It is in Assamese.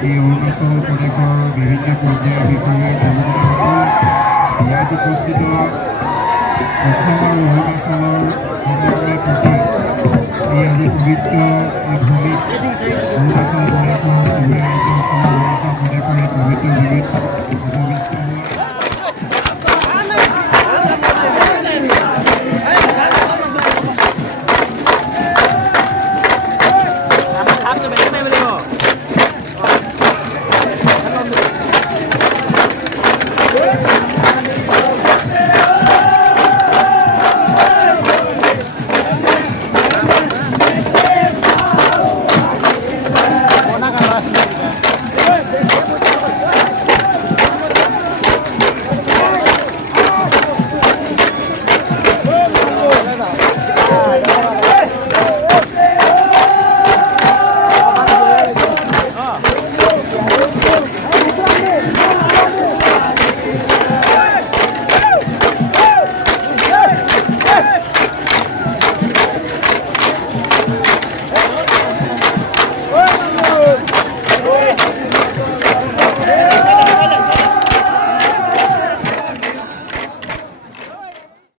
এই অৰুণাচল প্ৰদেশৰ বিভিন্ন পৰ্যায়ৰ বিষয়ে বহুতো ইয়াত উপস্থিত অসম আৰু অৰুণাচলৰ সমন্বয় প্ৰতি এই আজি পবিত্ৰ এই ভূমিত অৰুণাচল প্ৰদেশৰ চুবুৰীয়া